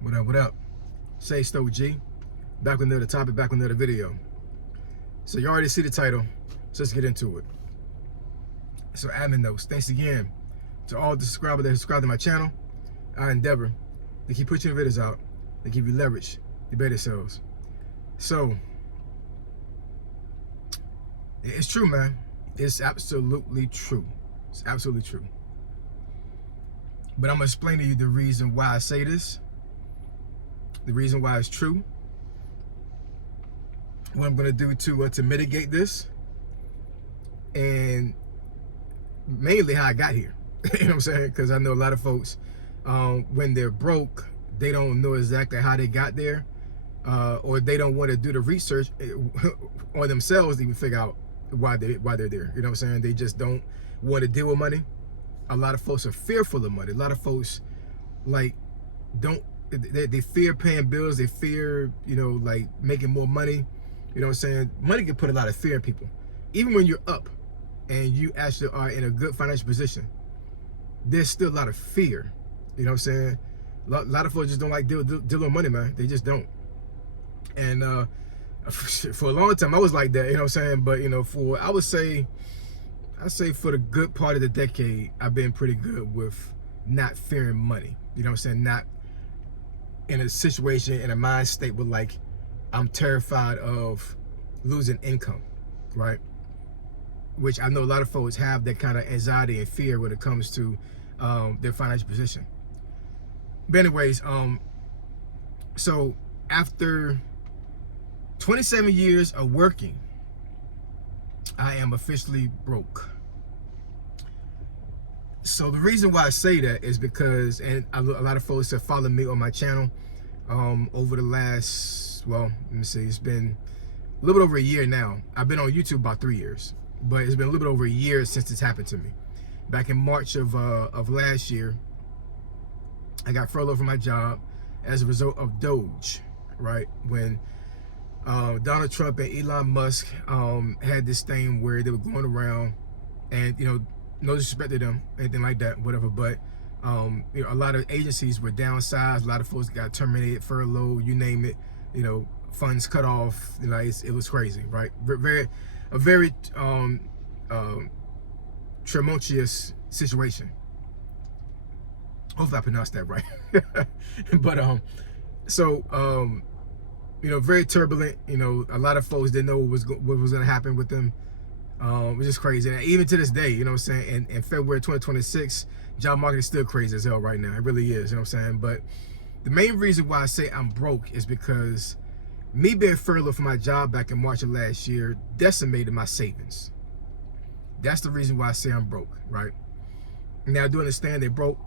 What up, what up? Say Stoke G. Back with another topic, back with another video. So you already see the title, so let's get into it. So admin notes, thanks again to all the subscribers that subscribe to my channel. I endeavor to keep pushing videos out, to give you leverage to better yourselves. So, it's true, man. It's absolutely true. It's absolutely true. But I'm gonna explain to you the reason why I say this, the reason why it's true, what I'm gonna do to mitigate this, and mainly how I got here. You know what I'm saying? Because I know a lot of folks, when they're broke, they don't know exactly how they got there, or they don't want to do the research on themselves to even figure out why they're there. You know what I'm saying? They just don't want to deal with money. A lot of folks are fearful of money. A lot of folks they fear paying bills. They fear, like making more money. You know what I'm saying? Money can put a lot of fear in people. Even when you're up and you actually are in a good financial position, there's still a lot of fear. You know what I'm saying? A lot of folks just don't like dealing with money, man. They just don't. And for a long time, I was like that. You know what I'm saying? But I'd say for the good part of the decade, I've been pretty good with not fearing money. You know what I'm saying? Not in a situation, in a mind state where like I'm terrified of losing income, right? Which I know a lot of folks have that kind of anxiety and fear when it comes to their financial position. But anyways, so after 27 years of working, I am officially broke. So the reason why I say that is because, and a lot of folks have followed me on my channel over the last, well, let me see, it's been a little bit over a year now. I've been on YouTube about 3 years, but it's been a little bit over a year since this happened to me. Back in March of last year, I got furloughed from my job as a result of Doge, right? When Donald Trump and Elon Musk had this thing where they were going around, and no disrespect to them, anything like that, whatever, but a lot of agencies were downsized, a lot of folks got terminated, furloughed, you name it, funds cut off, it was crazy, right? A very tumultuous situation. Hopefully I pronounced that right. But very turbulent. A lot of folks didn't know what was going to happen with them. It was just crazy. And even to this day, you know what I'm saying, in February 2026, job market is still crazy as hell right now. It really is, you know what I'm saying? But the main reason why I say I'm broke is because me being furloughed from my job back in March of last year decimated my savings. That's the reason why I say I'm broke, right? Now, I do understand they're broke.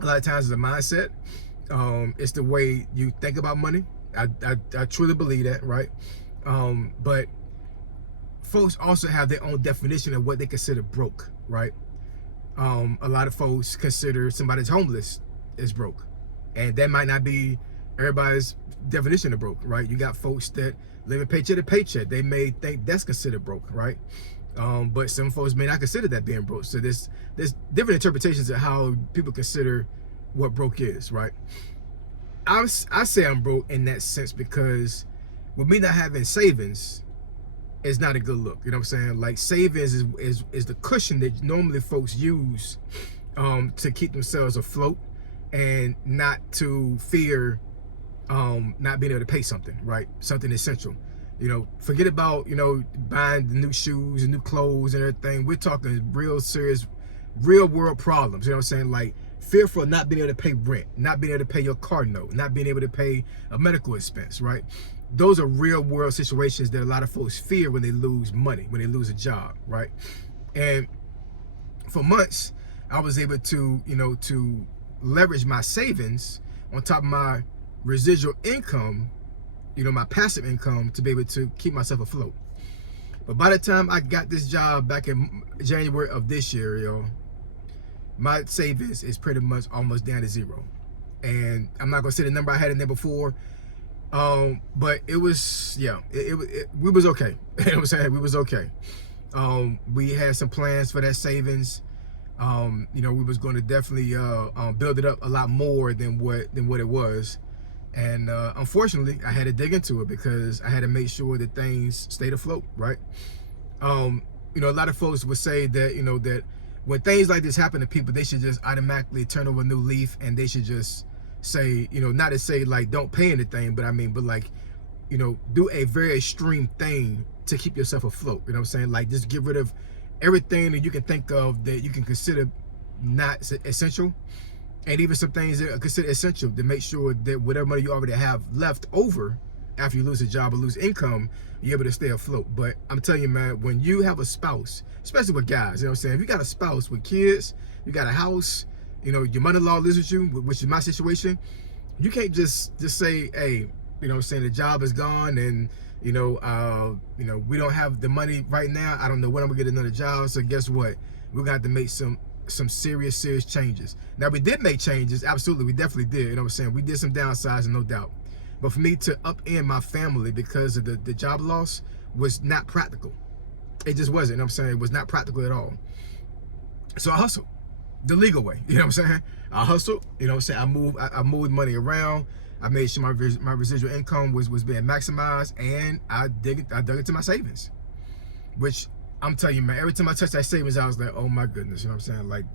A lot of times it's a mindset. It's the way you think about money. I truly believe that, right? But folks also have their own definition of what they consider broke, right? A lot of folks consider somebody that's homeless is broke, and that might not be everybody's definition of broke, right? You got folks that live in paycheck to paycheck. They may think that's considered broke, right? But some folks may not consider that being broke. So there's different interpretations of how people consider what broke is, right? I say I'm broke in that sense because with me not having savings, it's not a good look. You know what I'm saying? Like, savings is the cushion that normally folks use to keep themselves afloat and not to fear not being able to pay something, right? Something essential. Forget about, buying the new shoes and new clothes and everything. We're talking real serious, real world problems. You know what I'm saying? Like, fearful of not being able to pay rent, not being able to pay your car note, not being able to pay a medical expense, right? Those are real world situations that a lot of folks fear when they lose money, when they lose a job, right? And for months, I was able to, to leverage my savings on top of my residual income, my passive income, to be able to keep myself afloat. But by the time I got this job back in January of this year, my savings is pretty much almost down to zero. And I'm not gonna say the number I had in there before, but it was, we was okay. You know what I'm saying? We was okay. We had some plans for that savings. You know, we was going to definitely build it up a lot more than what it was. And unfortunately, I had to dig into it because I had to make sure that things stayed afloat, right? You know, a lot of folks would say that, you know, that when things like this happen to people, they should just automatically turn over a new leaf, and they should just say, you know, not to say like don't pay anything, but I mean, but like, you know, do a very extreme thing to keep yourself afloat. You know what I'm saying? Like, just get rid of everything that you can think of that you can consider not essential, and even some things that are considered essential, to make sure that whatever money you already have left over after you lose a job or lose income, you're able to stay afloat. But I'm telling you, man, when you have a spouse, especially with guys, you know what I'm saying? If you got a spouse with kids, you got a house, you know, your mother-in-law lives with you, which is my situation, you can't just say, hey, you know what I'm saying, the job is gone, and you know, we don't have the money right now. I don't know when I'm gonna get another job. So guess what? We're gonna have to make some serious changes. Now, we did make changes, absolutely, we definitely did. You know what I'm saying? We did some downsizing, no doubt. But for me to upend my family because of the job loss was not practical. It just wasn't. You know what I'm saying? It was not practical at all. So I hustled the legal way. You know what I'm saying? I hustled. You know what I'm saying? I moved money around. I made sure my residual income was being maximized, and I dug into my savings, which I'm telling you, man, every time I touch that savings, I was like, oh my goodness, you know what I'm saying? Like,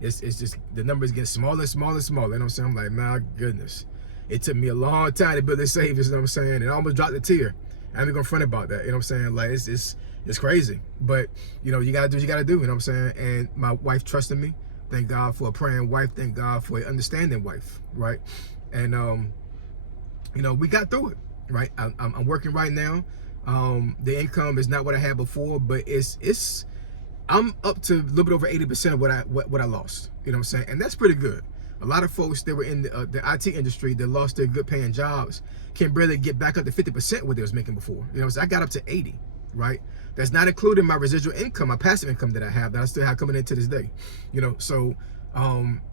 it's just, the numbers get smaller and smaller and smaller, you know what I'm saying? I'm like, my goodness. It took me a long time to build this savings, you know what I'm saying? And I almost dropped a tear. I ain't gonna front about that, you know what I'm saying? Like, it's crazy. But, you know, you gotta do what you gotta do, you know what I'm saying? And my wife trusted me. Thank God for a praying wife. Thank God for an understanding wife, right? And, you know, we got through it, right? I'm working right now. The income is not what I had before, but I'm up to a little bit over 80% of what I lost. You know what I'm saying? And that's pretty good. A lot of folks that were in the IT industry that lost their good paying jobs can barely get back up to 50% what they was making before. You know, so I got up to 80, right? That's not including my residual income, my passive income that I have, that I still have coming in to this day. You know, so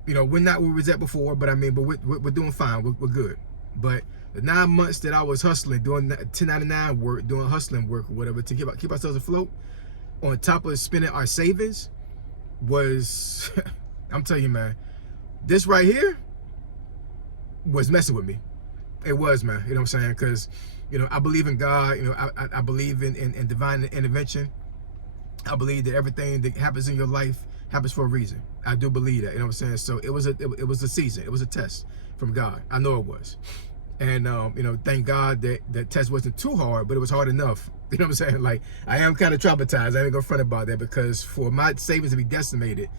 you know, we're not where we was at before, but I mean, but we're doing fine. We're good. But the 9 months that I was hustling, doing 1099 work, doing hustling work or whatever to keep ourselves afloat, on top of spending our savings, was, I'm telling you, man, this right here was messing with me. It was, man. You know what I'm saying? Because, you know, I believe in God. You know, I believe in divine intervention. I believe that everything that happens in your life happens for a reason. I do believe that. You know what I'm saying? So it was a season. It was a test from God. I know it was. And you know, thank God that that test wasn't too hard, but it was hard enough. You know what I'm saying? Like, I am kind of traumatized. I ain't gonna front about that, because for my savings to be decimated,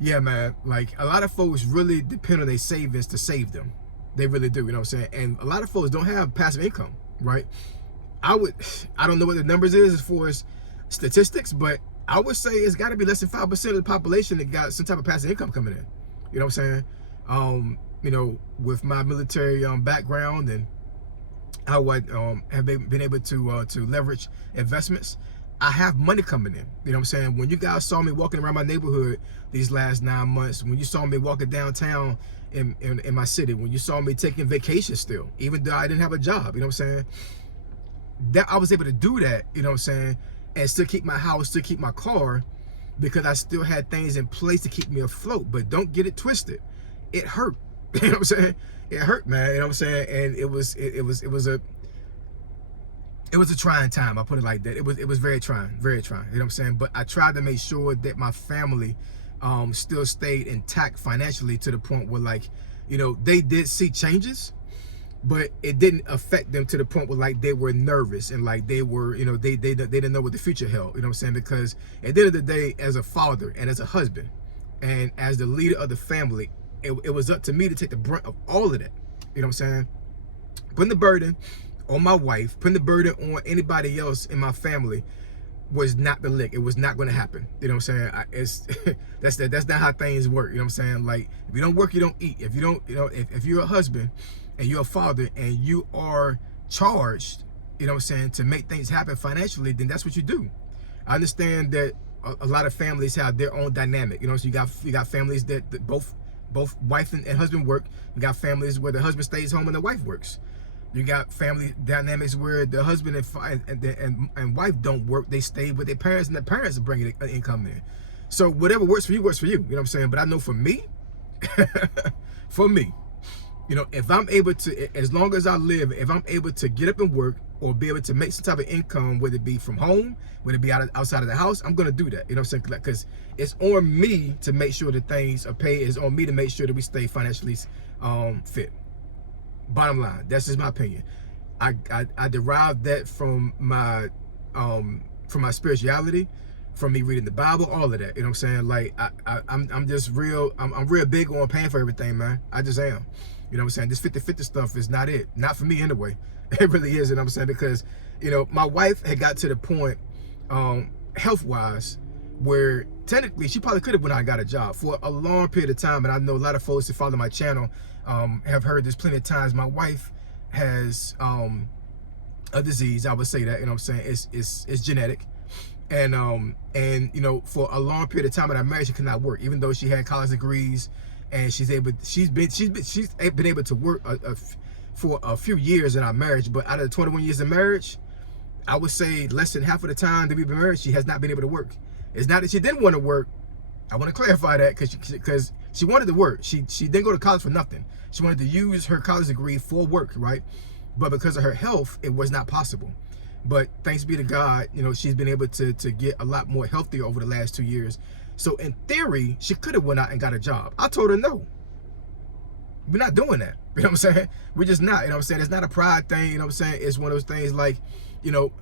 yeah, man, like, a lot of folks really depend on their savings to save them. They really do. You know what I'm saying? And a lot of folks don't have passive income, right? I don't know what the numbers is as far as statistics, but I would say it's got to be less than 5% of the population that got some type of passive income coming in. You know what I'm saying? You know, with my military background, and how I have been able to leverage investments, I have money coming in. You know what I'm saying? When you guys saw me walking around my neighborhood these last 9 months, when you saw me walking downtown in my city, when you saw me taking vacations still, even though I didn't have a job, you know what I'm saying? That I was able to do that, you know what I'm saying, and still keep my house, still keep my car, because I still had things in place to keep me afloat. But don't get it twisted. It hurt. You know what I'm saying? It hurt, man. You know what I'm saying? And it was a trying time. I put it like that. It was very trying, very trying. You know what I'm saying? But I tried to make sure that my family still stayed intact financially, to the point where, like, you know, they did see changes, but it didn't affect them to the point where, like, they were nervous, and like they were, you know, they didn't know what the future held. You know what I'm saying? Because at the end of the day, as a father and as a husband and as the leader of the family, it was up to me to take the brunt of all of that. You know what I'm saying? Putting the burden on my wife, putting the burden on anybody else in my family was not the lick. It was not going to happen. You know what I'm saying? That's not how things work. You know what I'm saying? Like, if you don't work, you don't eat. If you don't, you know, if you're a husband and you're a father and you are charged, you know what I'm saying, to make things happen financially, then that's what you do. I understand that a lot of families have their own dynamic. You know, so you got families that both wife and husband work. You got families where the husband stays home and the wife works. You got family dynamics where the husband and wife don't work. They stay with their parents, and the parents are bringing an income in. So whatever works for you works for you. You know what I'm saying? But I know for me, for me, you know, if I'm able to, as long as I live, if I'm able to get up and work or be able to make some type of income, whether it be from home, whether it be outside of the house, I'm gonna do that. You know what I'm saying? Because it's on me to make sure that things are paid. It's on me to make sure that we stay financially fit. Bottom line, that's just my opinion. I derived that from my spirituality, from me reading the Bible, all of that. You know what I'm saying? Like I'm just real. I'm real big on paying for everything, man. I just am. You know what I'm saying? This 50-50 stuff is not it. Not for me anyway. It really is. You know what I'm saying? Because, you know, my wife had got to the point, health-wise, where technically she probably could have went out and got a job for a long period of time. And I know a lot of folks that follow my channel have heard this plenty of times. My wife has a disease, I would say that, you know what I'm saying? It's genetic. And you know, for a long period of time in our marriage, she could not work, even though she had college degrees, and she's been able to work for a few years in our marriage. But out of the 21 years of marriage, I would say less than half of the time that we've been married, she has not been able to work. It's not that she didn't want to work. I want to clarify that, because she wanted to work. She didn't go to college for nothing. She wanted to use her college degree for work, right? But because of her health, it was not possible. But thanks be to God, you know, she's been able to get a lot more healthier over the last 2 years. So in theory, she could have went out and got a job. I told her no. We're not doing that. You know what I'm saying? We're just not. You know what I'm saying? It's not a pride thing. You know what I'm saying? It's one of those things like, you know,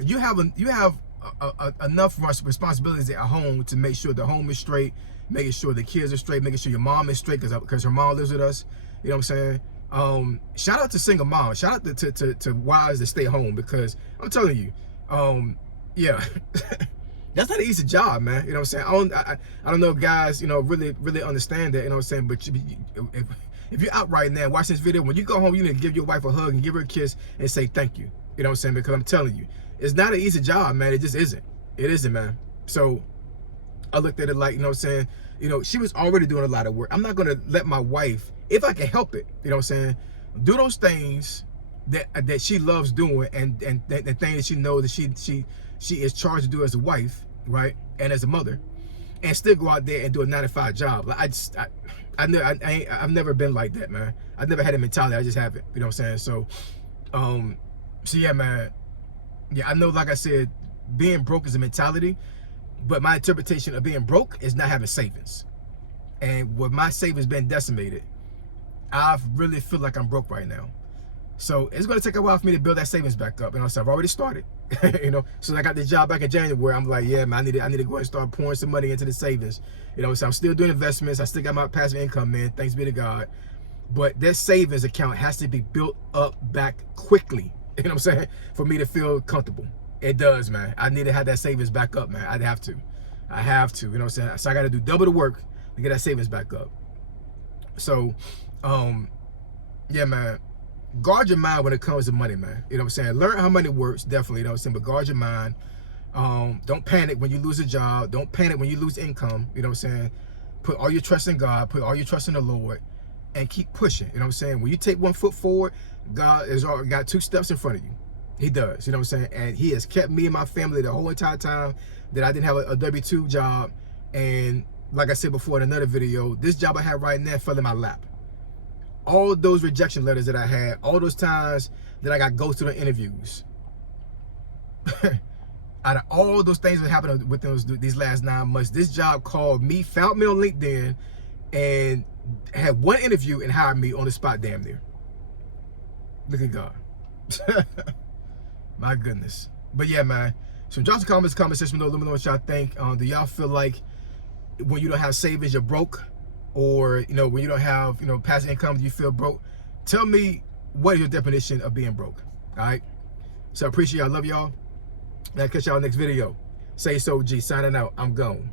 you have enough responsibilities at home to make sure the home is straight, making sure the kids are straight, making sure your mom is straight, because her mom lives with us. You know what I'm saying? Shout out to single moms. Shout out to wives that stay home, because I'm telling you, yeah, that's not an easy job, man. You know what I'm saying? I don't know if guys, you know, really understand that. You know what I'm saying? But if you're out right now, watch this video. When you go home, you need to give your wife a hug and give her a kiss and say thank you. You know what I'm saying? Because I'm telling you, it's not an easy job, man. It just isn't. It isn't, man. So I looked at it like, you know what I'm saying? You know, she was already doing a lot of work. I'm not gonna let my wife, if I can help it, you know what I'm saying, do those things that she loves doing, and the thing that she knows that she is charged to do as a wife, right, and as a mother, and still go out there and do a 9-to-5 job. Like I've never been like that, man. I've never had a mentality. I just haven't. You know what I'm saying? So, so yeah, man. Yeah, I know. Like I said, being broke is a mentality, but my interpretation of being broke is not having savings. And with my savings being decimated, I really feel like I'm broke right now. So it's going to take a while for me to build that savings back up. You know, so I've already started. You know, so I got this job back in January. I'm like, yeah, man, I need to go ahead and start pouring some money into the savings. You know, so I'm still doing investments. I still got my passive income, man. Thanks be to God. But that savings account has to be built up back quickly. You know what I'm saying? For me to feel comfortable. It does, man. I need to have that savings back up, man. I have to. You know what I'm saying? So I got to do double the work to get that savings back up. So, yeah, man. Guard your mind when it comes to money, man. You know what I'm saying? Learn how money works, definitely, you know what I'm saying? But guard your mind. Don't panic when you lose a job. Don't panic when you lose income. You know what I'm saying? Put all your trust in God. Put all your trust in the Lord. And keep pushing. You know what I'm saying? When you take 1 foot forward, God has already got 2 steps in front of you. He does. You know what I'm saying? And he has kept me and my family the whole entire time that I didn't have a W-2 job. And like I said before in another video, this job I have right now fell in my lap. All those rejection letters that I had, all those times that I got ghosted on interviews, out of all those things that happened within these last 9 months, this job called me, found me on LinkedIn, and had 1 interview and hired me on the spot damn near. Look at God. My goodness. But yeah, man. So drop some comments, comment section below. Let me know what y'all think. Do y'all feel like when you don't have savings, you're broke? Or, you know, when you don't have, you know, passive income, do you feel broke? Tell me, what is your definition of being broke? All right. So I appreciate y'all. I love y'all. And I'll catch y'all next video. Say so, G. Signing out. I'm gone.